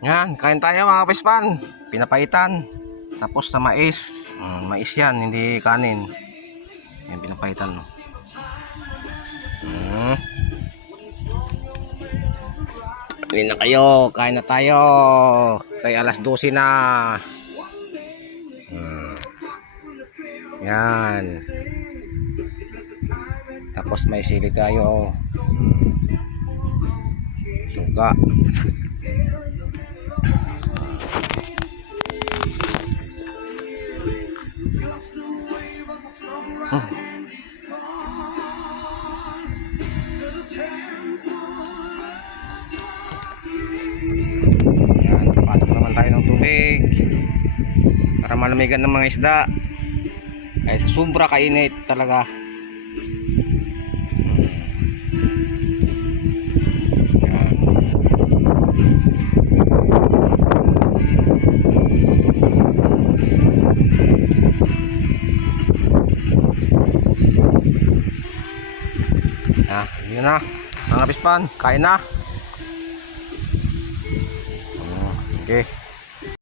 Yan, kain tayo mga kapispan. Pinapaitan. Tapos sa mais. Mais yan, hindi kanin. Yan, pinapaitan. Kain na kayo, kain na tayo. Kay alas 12 na. Yan. Tapos may sili tayo. Suka. Yan, pasok naman tayo ng tubig para malamigan ng mga isda. Ay sa sobra kainit talaga. Yun na mga kapispan, kain na. Okay.